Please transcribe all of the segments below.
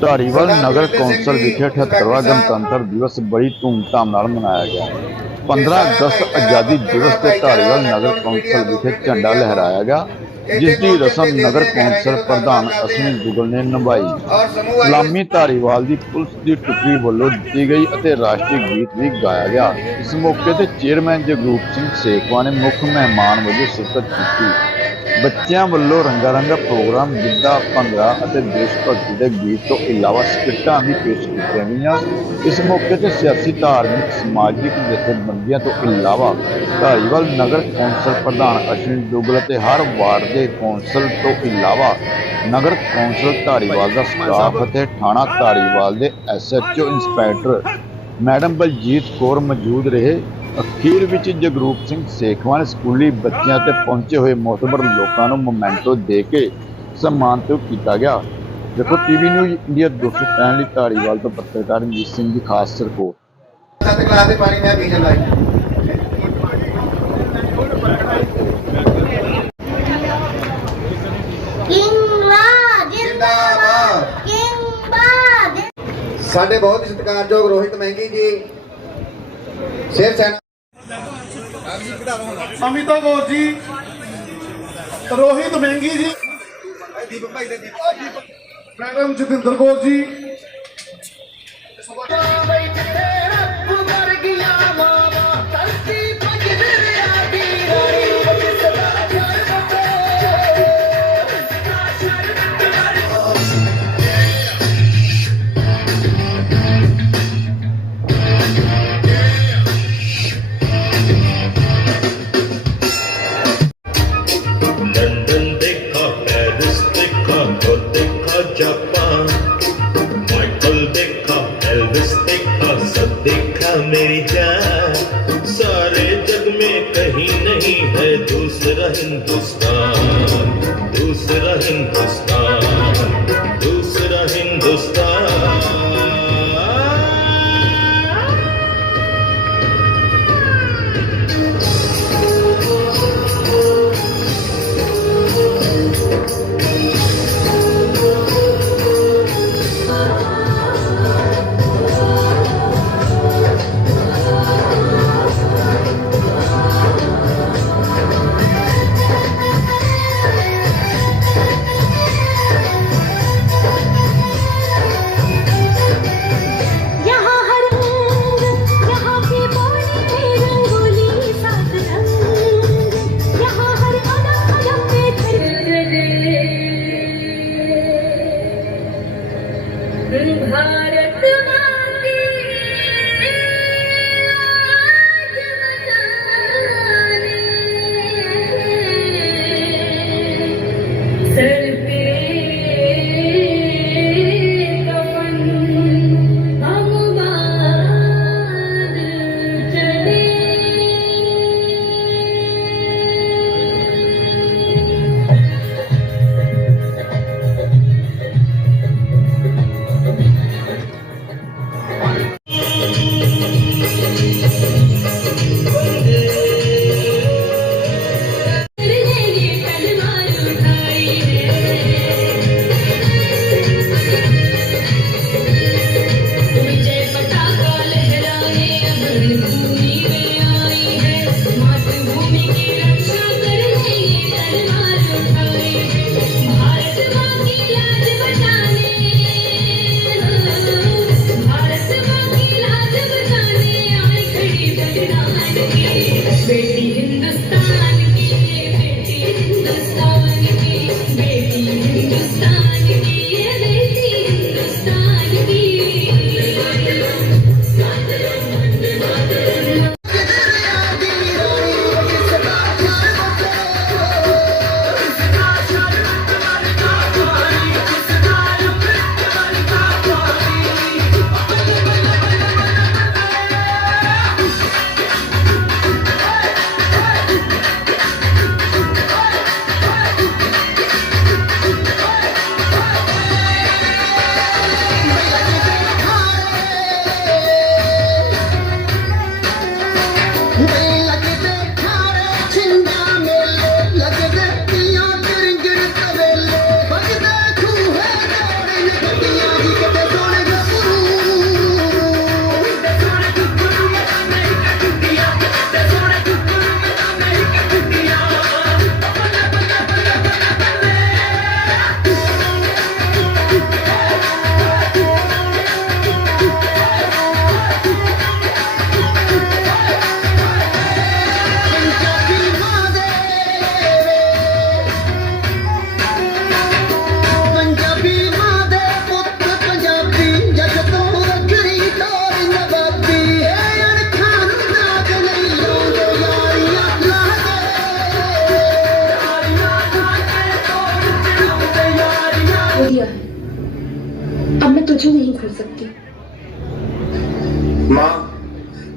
ਧਾਰੀਵਾਲ ਨਗਰ council ਵਿਖੇ 78ਵਾਂ ਗਣਤੰਤਰ ਦਿਵਸ ਬੜੀ ਧੂਮਧਾਮ ਨਾਲ ਮਨਾਇਆ ਗਿਆ 15 ਅਗਸਤ ਆਜ਼ਾਦੀ ਦਿਵਸ ਤੇ ਧਾਰੀਵਾਲ ਨਗਰ ਕੌਂਸਲ ਵਿਖੇ ਝੰਡਾ ਲਹਿਰਾਇਆ ਗਿਆ ਜਿਸ ਦੀ ਰਸਮ ਨਗਰ ਕੌਂਸਲ ਪ੍ਰਧਾਨ ਅਸਮੀ ਦੁਗਲ ਨੇ ਨਿਭਾਈ। ਲਾਮੀ ਧਾਰੀਵਾਲ ਦੀ ਪੁਲਿਸ ਦੀ ਟੁਕੜੀ ਵੱਲੋਂ ਦਿੱਤੀ ਗਈ ਅਤੇ ਰਾਸ਼ਟਰੀ ਗੀਤ ਵੀ ਗਾਇਆ ਗਿਆ। ਇਸ ਮੌਕੇ ਤੇ ਚੇਅਰਮੈਨ ਜਗਰੂਪ ਸਿੰਘ ਸੇਖਵਾ ਨੇ ਮੁੱਖ ਮਹਿਮਾਨ ਵਜੋਂ ਸ਼ਿਰਕਤ ਕੀਤੀ। ਬੱਚਿਆਂ ਵੱਲੋਂ ਰੰਗਾਰੰਗ ਪ੍ਰੋਗਰਾਮ ਗਿੱਧਾ, ਭੰਗੜਾ ਅਤੇ ਦੇਸ਼ ਭਗਤੀ ਦੇ ਗੀਤ ਤੋਂ ਇਲਾਵਾ ਸਕਿੱਟਾਂ ਵੀ ਪੇਸ਼ ਕੀਤੀਆਂ ਗਈਆਂ। ਇਸ ਮੌਕੇ ਤੇ ਸਿਆਸੀ, ਧਾਰਮਿਕ, ਸਮਾਜਿਕ ਜਥੇਬੰਦੀਆਂ ਤੋਂ ਇਲਾਵਾ ਧਾਰੀਵਾਲ ਨਗਰ ਕੌਂਸਲ ਪ੍ਰਧਾਨ ਅਸ਼ਵਨੀ ਦੁੱਗਲ ਅਤੇ ਹਰ ਵਾਰਡ ਦੇ ਕੌਂਸਲ ਤੋਂ ਇਲਾਵਾ ਨਗਰ ਕੌਂਸਲ ਧਾਰੀਵਾਲ ਦਾ ਸਟਾਫ ਅਤੇ ਥਾਣਾ ਧਾਰੀਵਾਲ ਦੇ SHO inspector madam Baljit Kaur ਮੌਜੂਦ ਰਹੇ। ਅਖੀਰ ਵਿੱਚ ਜਗਰੂਪ ਸਿੰਘ ਸੇਖਵਾਂ ਸਕੂਲੀ ਬੱਚਿਆਂ ਤੇ ਪਹੁੰਚੇ ਹੋਏ ਮੌਤਬਰ ਲੋਕਾਂ ਨੂੰ ਮੋਮੈਂਟੋ ਦੇ ਕੇ ਸਨਮਾਨਿਤ ਕੀਤਾ ਗਿਆ। ਦੇਖੋ ਟੀਵੀ ਨਿਊਜ਼ ਇੰਡੀਆ 265 ਲਈ ਧਾਰੀਵਾਲ ਤੋਂ ਪੱਤਰਕਾਰ ਮੀਤ ਸਿੰਘ ਦੀ ਖਾਸ ਰਿਪੋਰਟ। ਸਾਡੇ ਬਹੁਤ ਸਤਿਕਾਰਯੋਗ ਰੋਹਿਤ ਮਹਿੰਗੀ ਜੀ ਸਿਰ ਸੈਨ ਅਮਿਤਾ ਕੌਰ ਜੀ ਰੋਹਿਤ ਮਹਿੰਗੀ ਜੀ ਦੀਪਕ ਭਾਈ ਦੇ ਮੈਡਮ ਜਤਿੰਦਰ ఉసిరహిందుస్తా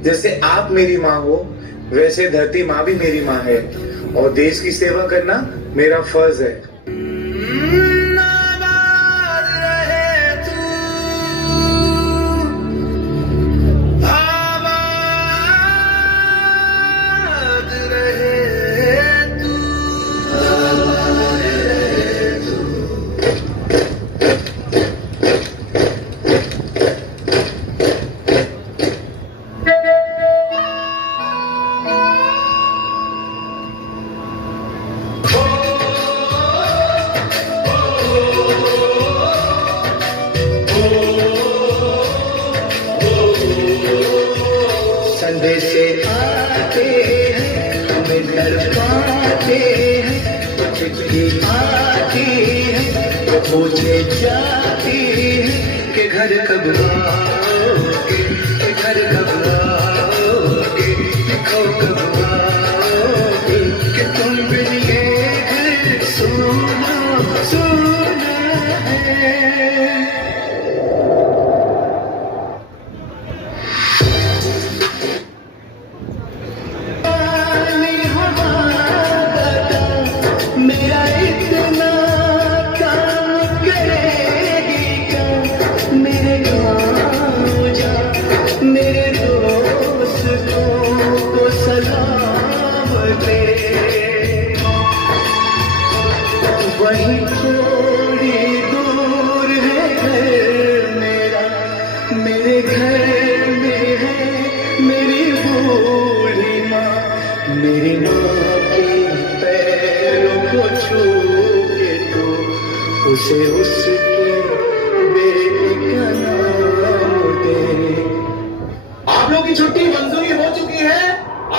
जैसे आप मेरी माँ हो वैसे धरती माँ भी मेरी माँ है और देश की सेवा करना मेरा फर्ज है तो पूछे जाती है कि घर कब आओगे कि घर कब आओगे लिखो कब आओगे कि तुम बिन ये घर सोना सोना है मेरा इतना उसे उसके आप लोग की छुट्टी मंजूरी हो चुकी है।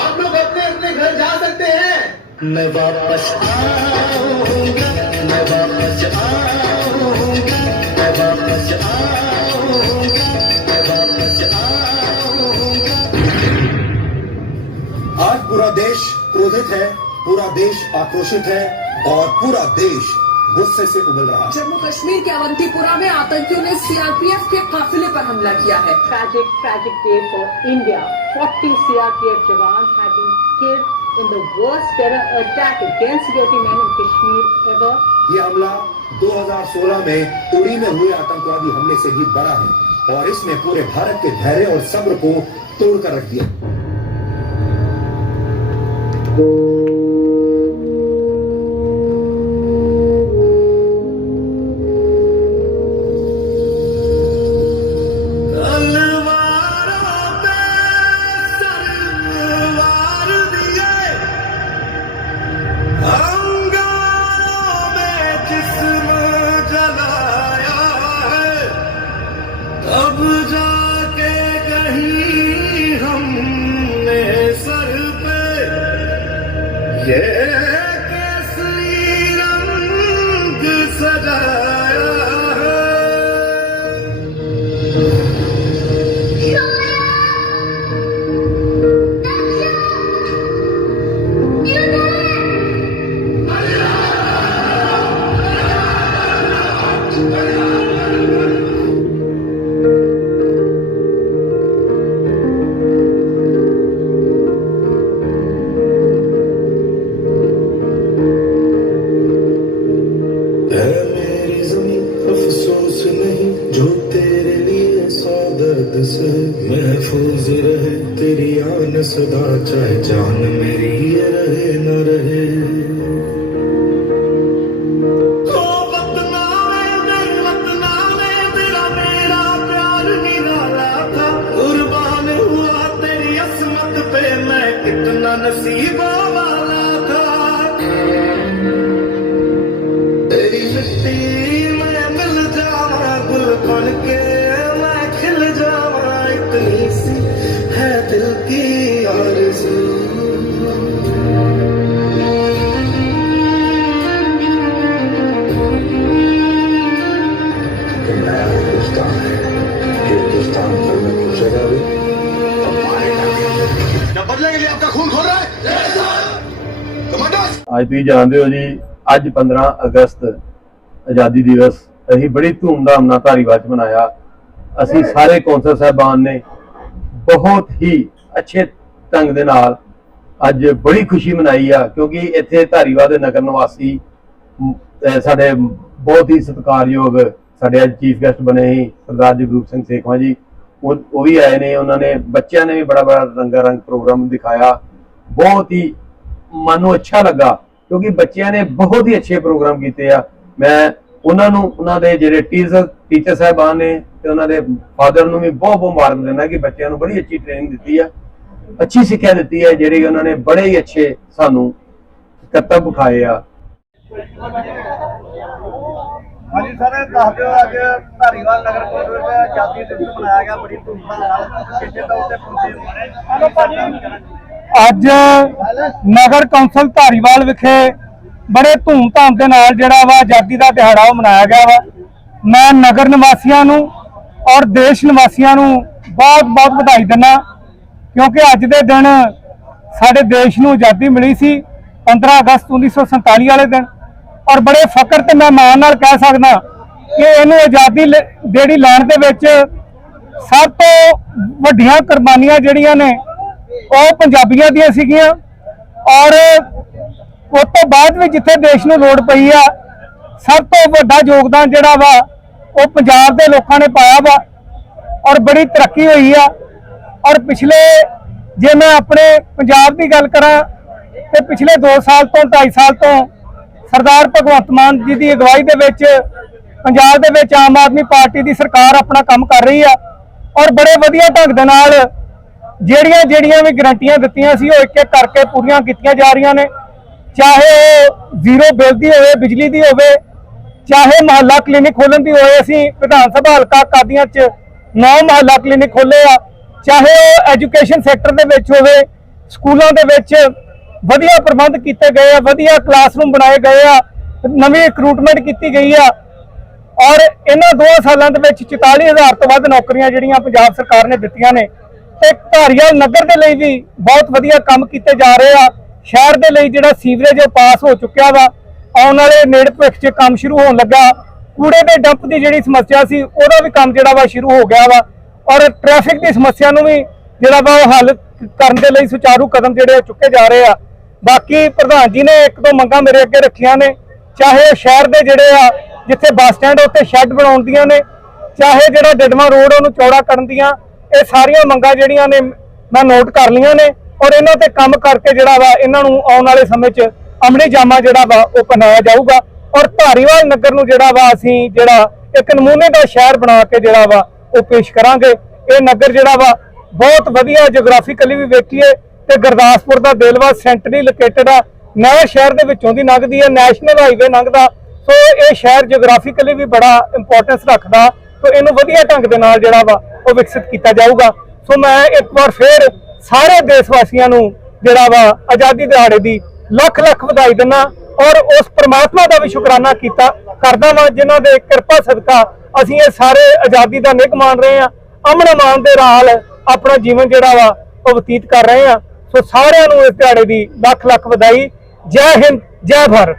आप लोग अपने अपने घर जा सकते हैं। मैं वापस आऊँगा, मैं वापस आऊँगा, मैं वापस आऊँगा, मैं वापस आऊँगा। आज पूरा देश क्रोधित है, पूरा देश आक्रोशित है और पूरा देश गुस्से से उबल रहा। है जम्मू कश्मीर के अवंतीपुरा में आतंकियों ने सीआरपीएफ के काफिले पर हमला किया है। Tragic tragic day for India 40 CRPF जवान in the worst terror attack against getty man in Kashmir ever ये हमला 2016 में उड़ी में हुए आतंकवादी हमले ऐसी भी बड़ा है और इसने पूरे भारत के धैर्य और सब्र को तोड़ कर रख दिया। ਤੁਸੀਂ ਜਾਣਦੇ ਹੋ ਜੀ ਅੱਜ 15 ਅਗਸਤ ਆਜ਼ਾਦੀ ਦਿਵਸ ਅਸੀਂ ਬੜੀ ਧੂਮਧਾਮ ਨਾਲ ਧਾਰੀਵਾਲ ਚ ਮਨਾਇਆ। ਅਸੀਂ ਸਾਰੇ ਕੌਂਸਲ ਸਾਹਿਬਾਨ ਨੇ ਬਹੁਤ ਹੀ ਅੱਛੇ ਢੰਗ ਦੇ ਨਾਲ ਅੱਜ ਬੜੀ ਖੁਸ਼ੀ ਮਨਾਈ ਆ ਕਿਉਂਕਿ ਇੱਥੇ ਧਾਰੀਵਾਲ ਦੇ ਨਗਰ ਨਿਵਾਸੀ ਸਾਡੇ ਬਹੁਤ ਹੀ ਸਤਿਕਾਰਯੋਗ ਸਾਡੇ ਅੱਜ ਚੀਫ ਗੈਸਟ ਬਣੇ ਸੀ ਸਰਦਾਰ ਜਗਰੂਪ ਸਿੰਘ ਸੇਖਵਾਂ ਜੀ। ਉਹ ਵੀ ਆਏ ਨੇ ਉਹਨਾਂ ਨੇ ਬੱਚਿਆਂ ਨੇ ਵੀ ਬੜਾ ਬੜਾ ਰੰਗਾ ਰੰਗ ਪ੍ਰੋਗਰਾਮ ਦਿਖਾਇਆ। ਬਹੁਤ ਹੀ ਮਨ ਨੂੰ ਅੱਛਾ ਲੱਗਾ। ਕਿਉਂਕਿ ਬੱਚਿਆਂ ਨੇ ਬਹੁਤ ਹੀ ਅੱਛੇ ਪ੍ਰੋਗਰਾਮ ਕੀਤੇ ਆ। ਮੈਂ ਉਹਨਾਂ ਨੂੰ ਉਹਨਾਂ ਦੇ ਜਿਹੜੇ ਟੀਚਰ ਟੀਚਰ ਸਾਹਿਬਾਨ ਨੇ ਤੇ ਉਹਨਾਂ ਦੇ ਫਾਦਰ ਨੂੰ ਵੀ ਬਹੁਤ ਬਹੁਤ ਮੁਬਾਰਕ ਦਿੰਦਾ ਕਿ ਬੱਚਿਆਂ ਨੂੰ ਬੜੀ ਅੱਛੀ ਟ੍ਰੇਨਿੰਗ ਦਿੱਤੀ ਆ। ਅੱਛੀ ਸਿੱਖਿਆ ਦਿੱਤੀ ਹੈ ਜਿਹੜੀ ਉਹਨਾਂ ਨੇ ਬੜੇ ਹੀ ਅੱਛੇ ਸਾਨੂੰ ਕਰਤੱਵ ਵਿਖਾਏ ਆ। ਹਾਂਜੀ ਸਰ ਦੱਸ ਦਿਓ ਅੱਜ ਧਾਰੀਵਾਲ ਨਗਰ ਕੌਂਸਲ ਵਿੱਚ ਆਜ਼ਾਦੀ ਦਿਵਸ ਮਨਾਇਆ ਗਿਆ ਬੜੀ ਧੂਮਧਾਮ ਨਾਲ ਕਿੱਥੇ ਤੋਂ ਉੱਤੇ ਪਹੁੰਚੇ। ਅੱਜ ਨਗਰ ਕੌਂਸਲ ਧਾਰੀਵਾਲ ਵਿਖੇ ਬੜੇ ਧੂਮਧਾਮ ਦੇ ਨਾਲ ਜਿਹੜਾ ਵਾ ਆਜ਼ਾਦੀ ਦਾ ਦਿਹਾੜਾ ਉਹ ਮਨਾਇਆ ਗਿਆ ਵਾ। ਮੈਂ ਨਗਰ ਨਿਵਾਸੀਆਂ ਨੂੰ ਔਰ ਦੇਸ਼ ਨਿਵਾਸੀਆਂ ਨੂੰ ਬਹੁਤ ਬਹੁਤ ਵਧਾਈ ਦਿੰਦਾ ਕਿਉਂਕਿ ਅੱਜ ਦੇ ਦਿਨ ਸਾਡੇ ਦੇਸ਼ ਨੂੰ ਆਜ਼ਾਦੀ ਮਿਲੀ ਸੀ 15 ਅਗਸਤ 1947 ਵਾਲੇ ਦਿਨ। ਔਰ ਬੜੇ ਫਕਰ ਤੇ ਮੈਂ ਮਾਣ ਨਾਲ ਕਹਿ ਸਕਦਾ ਕਿ ਇਹਨੂੰ ਆਜ਼ਾਦੀ ਲ- ਜਿਹੜੀ ਲੈਣ ਦੇ ਵਿੱਚ ਸਭ ਤੋਂ ਵੱਡੀਆਂ ਕੁਰਬਾਨੀਆਂ ਜਿਹੜੀਆਂ ਨੇ ਉਹ ਪੰਜਾਬੀਆਂ ਦੀਆਂ ਸੀਗੀਆਂ। ਔਰ ਉਸ ਤੋਂ ਬਾਅਦ ਵੀ ਜਿੱਥੇ ਦੇਸ਼ ਨੂੰ ਲੋੜ ਪਈ ਆ, ਸਭ ਤੋਂ ਵੱਡਾ ਯੋਗਦਾਨ ਜਿਹੜਾ ਵਾ, ਉਹ ਪੰਜਾਬ ਦੇ ਲੋਕਾਂ ਨੇ ਪਾਇਆ ਵਾ। ਔਰ ਬੜੀ ਤਰੱਕੀ ਹੋਈ ਆ। ਔਰ ਪਿਛਲੇ ਜੇ ਮੈਂ ਆਪਣੇ ਪੰਜਾਬ ਦੀ ਗੱਲ ਕਰਾਂ, ਤੇ ਪਿਛਲੇ 2 ਸਾਲ ਤੋਂ 2.5 ਸਾਲ ਤੋਂ ਸਰਦਾਰ ਭਗਵੰਤ ਮਾਨ ਜੀ ਦੀ ਅਗਵਾਈ ਦੇ ਵਿੱਚ, ਪੰਜਾਬ ਦੇ ਵਿੱਚ ਆਮ ਆਦਮੀ ਪਾਰਟੀ ਦੀ ਸਰਕਾਰ ਆਪਣਾ ਕੰਮ ਕਰ ਰਹੀ ਆ। ਔਰ ਬੜੇ ਵਧੀਆ ਢੰਗ ਦੇ ਨਾਲ ਜਿਹੜੀਆਂ ਜਿਹੜੀਆਂ ਵੀ ਗਰੰਟੀਆਂ ਦਿੱਤੀਆਂ ਸੀ, ਉਹ ਇੱਕ ਇੱਕ ਕਰਕੇ ਪੂਰੀਆਂ ਕੀਤੀਆਂ ਜਾ ਰਹੀਆਂ ਨੇ। ਚਾਹੇ ਉਹ ਜ਼ੀਰੋ ਬਿੱਲ ਦੀ ਹੋਵੇ, ਬਿਜਲੀ ਦੀ ਹੋਵੇ, ਚਾਹੇ ਮਹੱਲਾ ਕਲੀਨਿਕ ਖੋਲਣ ਦੀ ਹੋਵੇ, ਅਸੀਂ ਵਿਧਾਨ ਸਭਾ ਹਲਕਾ ਕਾਦੀਆਂ 'ਚ ਨੌ ਮਹੱਲਾ ਕਲੀਨਿਕ ਖੋਲੇ ਆ। ਚਾਹੇ ਉਹ ਐਜੂਕੇਸ਼ਨ ਸੈਕਟਰ ਦੇ ਵਿੱਚ ਹੋਵੇ, ਸਕੂਲਾਂ ਦੇ ਵਿੱਚ ਵਧੀਆ ਪ੍ਰਬੰਧ ਕੀਤੇ ਗਏ ਆ, ਵਧੀਆ ਕਲਾਸਰੂਮ ਬਣਾਏ ਗਏ ਆ, ਨਵੀਂ ਰਿਕਰੂਟਮੈਂਟ ਕੀਤੀ ਗਈ ਆ। ਔਰ ਇਹਨਾਂ ਦੋ ਸਾਲਾਂ ਦੇ ਵਿੱਚ 44000 ਤੋਂ ਵੱਧ ਨੌਕਰੀਆਂ ਜਿਹੜੀਆਂ ਪੰਜਾਬ ਸਰਕਾਰ ਨੇ ਦਿੱਤੀਆਂ ਨੇ। ਤੇ ਧਾਰੀਵਾਲ ਨਗਰ ਦੇ ਲਈ ਵੀ ਬਹੁਤ ਵਧੀਆ ਕੰਮ ਕੀਤੇ ਜਾ ਰਹੇ ਆ। ਸ਼ਹਿਰ ਦੇ ਲਈ ਜਿਹੜਾ ਸੀਵਰੇਜ ਉਹ ਪਾਸ ਹੋ ਚੁੱਕਿਆ ਵਾ। ਆਉਣ ਵਾਲੇ ਨੇੜੇ ਭਵਿੱਖ 'ਚ ਕੰਮ ਸ਼ੁਰੂ ਹੋਣ ਲੱਗਾ। ਕੂੜੇ ਦੇ ਡੰਪ ਦੀ ਜਿਹੜੀ ਸਮੱਸਿਆ ਸੀ, ਉਹਦਾ ਵੀ ਕੰਮ ਜਿਹੜਾ ਵਾ ਸ਼ੁਰੂ ਹੋ ਗਿਆ ਵਾ। ਔਰ ਟ੍ਰੈਫਿਕ ਦੀ ਸਮੱਸਿਆ ਨੂੰ ਵੀ ਜਿਹੜਾ ਵਾ ਉਹ ਹੱਲ ਕਰਨ ਦੇ ਲਈ ਸੁਚਾਰੂ ਕਦਮ ਜਿਹੜੇ ਉਹ ਚੁੱਕੇ ਜਾ ਰਹੇ ਆ। ਬਾਕੀ ਪ੍ਰਧਾਨ ਜੀ ਨੇ ਇੱਕ ਦੋ ਮੰਗਾਂ ਮੇਰੇ ਅੱਗੇ ਰੱਖੀਆਂ ਨੇ। ਚਾਹੇ ਉਹ ਸ਼ਹਿਰ ਦੇ ਜਿਹੜੇ ਆ, ਜਿੱਥੇ ਬੱਸ ਸਟੈਂਡ ਉੱਤੇ ਸ਼ੈੱਡ ਬਣਾਉਣ ਦੀਆਂ ਨੇ। ਚਾਹੇ ਜਿਹੜਾ ਡਿਡਮਾ ਰੋਡ ਉਹਨੂੰ ਚੌੜਾ ਕਰਨ ਦੀਆਂ। ਇਹ ਸਾਰੀਆਂ ਮੰਗਾਂ ਜਿਹੜੀਆਂ ਨੇ ਮੈਂ ਨੋਟ ਕਰ ਲਈਆਂ ਨੇ ਔਰ ਇਹਨਾਂ ਤੇ ਕੰਮ ਕਰਕੇ ਜਿਹੜਾ ਵਾ ਇਹਨਾਂ ਨੂੰ ਆਉਣ ਵਾਲੇ ਸਮੇਂ 'ਚ ਅਮਲੀ ਜਾਮਾ ਜਿਹੜਾ ਵਾ ਉਹ ਬਣਾਇਆ ਜਾਊਗਾ। ਔਰ ਧਾਰੀਵਾਲ ਨਗਰ ਨੂੰ ਜਿਹੜਾ ਵਾ ਅਸੀਂ ਜਿਹੜਾ ਇੱਕ ਨਮੂਨੇ ਦਾ ਸ਼ਹਿਰ ਬਣਾ ਕੇ ਜਿਹੜਾ ਵਾ ਉਹ ਪੇਸ਼ ਕਰਾਂਗੇ। ਇਹ ਨਗਰ ਜਿਹੜਾ ਵਾ ਬਹੁਤ ਵਧੀਆ ਜਿਓਗ੍ਰਾਫੀਕਲੀ ਵੀ ਵੇਖੀਏ ਤੇ ਗੁਰਦਾਸਪੁਰ ਦਾ ਦਿਲ ਵਾ ਸੈਂਟਰਲੀ ਲੋਕੇਟਡ ਆ। ਨਵਾਂ ਸ਼ਹਿਰ ਦੇ ਵਿੱਚੋਂ ਦੀ ਲੰਘਦੀ ਹੈ ਨੈਸ਼ਨਲ ਹਾਈਵੇ ਲੰਘਦਾ। ਸੋ ਇਹ ਸ਼ਹਿਰ ਜਿਓਗ੍ਰਾਫੀਕਲੀ ਵੀ ਬੜਾ ਇੰਪੋਰਟੈਂਸ ਰੱਖਦਾ। ਸੋ ਇਹਨੂੰ ਵਧੀਆ ਢੰਗ ਦੇ ਨਾਲ ਜਿਹੜਾ ਵਾ ਉਹ ਵਿਕਸਿਤ ਕੀਤਾ ਜਾਊਗਾ। ਸੋ ਮੈਂ ਇੱਕ ਵਾਰ ਫੇਰ ਸਾਰੇ ਦੇਸ਼ ਵਾਸੀਆਂ ਨੂੰ ਜਿਹੜਾ ਵਾ ਆਜ਼ਾਦੀ ਦਿਹਾੜੇ ਦੀ ਲੱਖ ਲੱਖ ਵਧਾਈ ਦਿੰਦਾ ਔਰ ਉਸ ਪ੍ਰਮਾਤਮਾ ਦਾ ਵੀ ਸ਼ੁਕਰਾਨਾ ਕੀਤਾ। ਕਰਦਾ ਵਾਂ ਜਿਨ੍ਹਾਂ ਦੇ ਕਿਰਪਾ ਸਦਕਾ ਅਸੀਂ ਇਹ ਸਾਰੇ ਆਜ਼ਾਦੀ ਦਾ ਨਿੱਘ ਮਾਣ ਰਹੇ ਹਾਂ, ਅਮਨ ਅਮਾਨ ਦੇ ਨਾਲ ਆਪਣਾ ਜੀਵਨ ਜਿਹੜਾ ਵਾ ਉਹ ਬਤੀਤ ਕਰ ਰਹੇ ਹਾਂ। ਸੋ ਸਾਰਿਆਂ ਨੂੰ ਇਸ ਦਿਹਾੜੇ ਦੀ ਲੱਖ ਲੱਖ ਵਧਾਈ। ਜੈ ਹਿੰਦ, ਜੈ ਭਾਰਤ।